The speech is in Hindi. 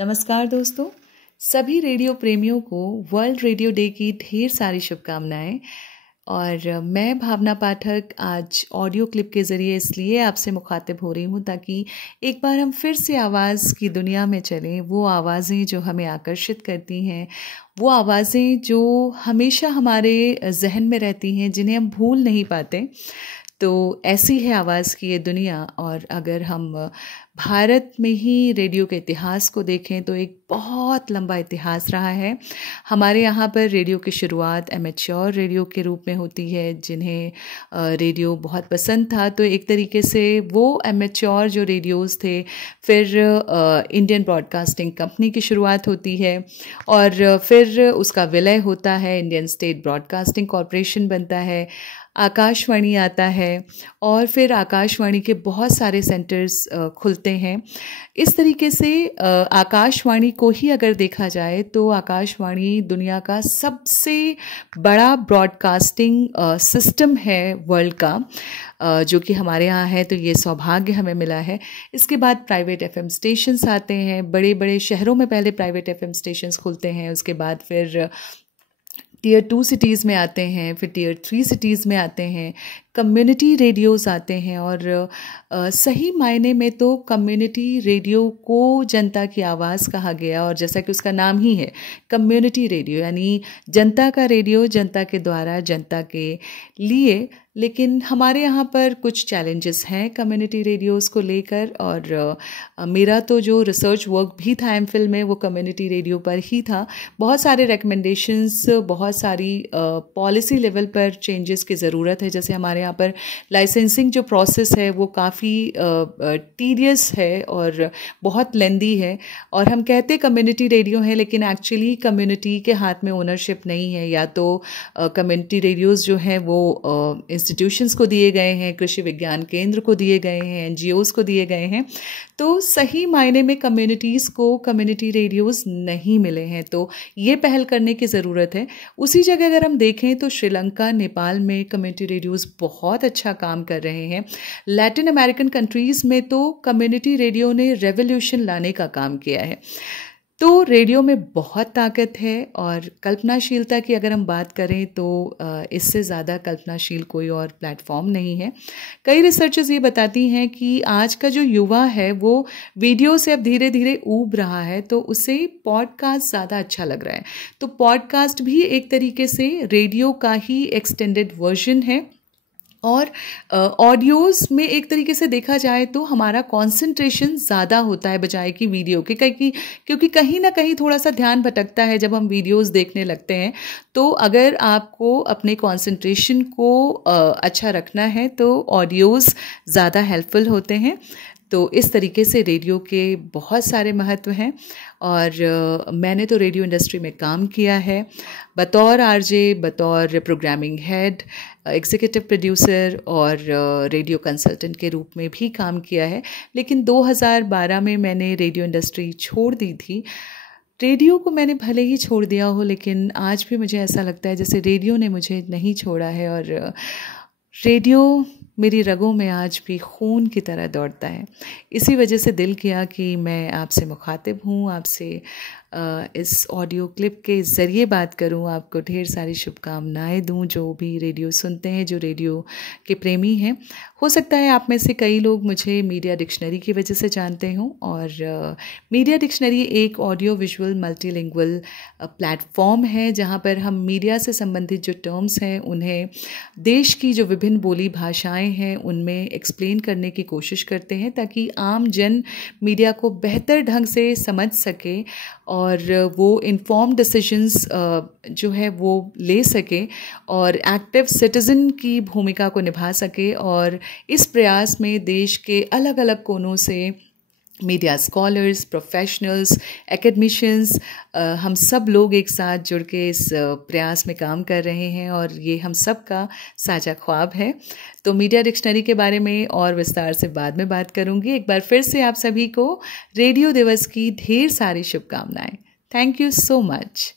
नमस्कार दोस्तों, सभी रेडियो प्रेमियों को वर्ल्ड रेडियो डे की ढेर सारी शुभकामनाएं। और मैं भावना पाठक आज ऑडियो क्लिप के ज़रिए इसलिए आपसे मुखातिब हो रही हूँ ताकि एक बार हम फिर से आवाज़ की दुनिया में चलें। वो आवाज़ें जो हमें आकर्षित करती हैं, वो आवाज़ें जो हमेशा हमारे जहन में रहती हैं, जिन्हें हम भूल नहीं पाते। तो ऐसी है आवाज़ की ये दुनिया। और अगर हम भारत में ही रेडियो के इतिहास को देखें तो एक बहुत लंबा इतिहास रहा है। हमारे यहाँ पर रेडियो की शुरुआत एमेच्योर रेडियो के रूप में होती है, जिन्हें रेडियो बहुत पसंद था। तो एक तरीके से वो एमेच्योर जो रेडियोज़ थे, फिर इंडियन ब्रॉडकास्टिंग कंपनी की शुरुआत होती है और फिर उसका विलय होता है, इंडियन स्टेट ब्रॉडकास्टिंग कॉरपोरेशन बनता है, आकाशवाणी आता है और फिर आकाशवाणी के बहुत सारे सेंटर्स खुलते हैं। इस तरीके से आकाशवाणी को ही अगर देखा जाए तो आकाशवाणी दुनिया का सबसे बड़ा ब्रॉडकास्टिंग सिस्टम है वर्ल्ड का, जो कि हमारे यहाँ है। तो ये सौभाग्य हमें मिला है। इसके बाद प्राइवेट एफएम स्टेशंस आते हैं। बड़े बड़े शहरों में पहले प्राइवेट एफएम स्टेशंस खुलते हैं, उसके बाद फिर टियर 2 सिटीज़ में आते हैं, फिर टियर 3 सिटीज़ में आते हैं, कम्युनिटी रेडियोज़ आते हैं। और सही मायने में तो कम्युनिटी रेडियो को जनता की आवाज़ कहा गया, और जैसा कि उसका नाम ही है कम्युनिटी रेडियो, यानी जनता का रेडियो, जनता के द्वारा, जनता के लिए। लेकिन हमारे यहाँ पर कुछ चैलेंजेस हैं कम्युनिटी रेडियोज़ को लेकर, और मेरा तो जो रिसर्च वर्क भी था एमफिल में वो कम्युनिटी रेडियो पर ही था। बहुत सारे रिकमेंडेशंस, बहुत सारी पॉलिसी लेवल पर चेंजेस की ज़रूरत है। जैसे हमारे यहाँ पर लाइसेंसिंग जो प्रोसेस है वो काफ़ी टीडियस है और बहुत लेंदी है। और हम कहते कम्युनिटी रेडियो है, लेकिन एक्चुअली कम्युनिटी के हाथ में ओनरशिप नहीं है। या तो कम्युनिटी रेडियोज़ जो हैं वो इंस्टीट्यूशंस को दिए गए हैं, कृषि विज्ञान केंद्र को दिए गए हैं, एनजीओज़ को दिए गए हैं। तो सही मायने में कम्युनिटीज़ को कम्युनिटी रेडियोज़ नहीं मिले हैं। तो ये पहल करने की ज़रूरत है। उसी जगह अगर हम देखें तो श्रीलंका, नेपाल में कम्युनिटी रेडियोज़ बहुत अच्छा काम कर रहे हैं। लैटिन अमेरिकन कंट्रीज़ में तो कम्युनिटी रेडियो ने रेवोल्यूशन लाने का काम किया है। तो रेडियो में बहुत ताकत है। और कल्पनाशीलता की अगर हम बात करें तो इससे ज़्यादा कल्पनाशील कोई और प्लेटफॉर्म नहीं है। कई रिसर्चेस ये बताती हैं कि आज का जो युवा है वो वीडियो से अब धीरे धीरे ऊब रहा है, तो उसे पॉडकास्ट ज़्यादा अच्छा लग रहा है। तो पॉडकास्ट भी एक तरीके से रेडियो का ही एक्सटेंडेड वर्जन है। और ऑडियोज़ में एक तरीके से देखा जाए तो हमारा कंसंट्रेशन ज़्यादा होता है बजाय कि वीडियो के, क्योंकि कहीं ना कहीं थोड़ा सा ध्यान भटकता है जब हम वीडियोज़ देखने लगते हैं। तो अगर आपको अपने कंसंट्रेशन को अच्छा रखना है तो ऑडियोज़ ज़्यादा हेल्पफुल होते हैं। तो इस तरीके से रेडियो के बहुत सारे महत्व हैं। और मैंने तो रेडियो इंडस्ट्री में काम किया है, बतौर आरजे, बतौर प्रोग्रामिंग हेड, एग्जीक्यूटिव प्रोड्यूसर और रेडियो कंसल्टेंट के रूप में भी काम किया है। लेकिन 2012 में मैंने रेडियो इंडस्ट्री छोड़ दी थी। रेडियो को मैंने भले ही छोड़ दिया हो, लेकिन आज भी मुझे ऐसा लगता है जैसे रेडियो ने मुझे नहीं छोड़ा है। और रेडियो मेरी रगों में आज भी खून की तरह दौड़ता है। इसी वजह से दिल किया कि मैं आपसे मुखातिब हूँ, आपसे इस ऑडियो क्लिप के ज़रिए बात करूँ, आपको ढेर सारी शुभकामनाएं दूँ, जो भी रेडियो सुनते हैं, जो रेडियो के प्रेमी हैं। हो सकता है आप में से कई लोग मुझे मीडिया डिक्शनरी की वजह से जानते हों। और मीडिया डिक्शनरी एक ऑडियो विजुअल मल्टीलिंगुअल प्लेटफॉर्म है, जहाँ पर हम मीडिया से संबंधित जो टर्म्स हैं उन्हें देश की जो विभिन्न बोली भाषाएं हैं उनमें एक्सप्लेन करने की कोशिश करते हैं, ताकि आम जन मीडिया को बेहतर ढंग से समझ सके और वो इन्फॉर्म्ड डिसीजंस जो है वो ले सके और एक्टिव सिटीज़न की भूमिका को निभा सके। और इस प्रयास में देश के अलग अलग कोनों से मीडिया स्कॉलर्स, प्रोफेशनल्स, एकेडमिशियंस, हम सब लोग एक साथ जुड़ के इस प्रयास में काम कर रहे हैं, और ये हम सब का साझा ख्वाब है। तो मीडिया डिक्शनरी के बारे में और विस्तार से बाद में बात करूंगी। एक बार फिर से आप सभी को रेडियो दिवस की ढेर सारी शुभकामनाएं। Thank you so much.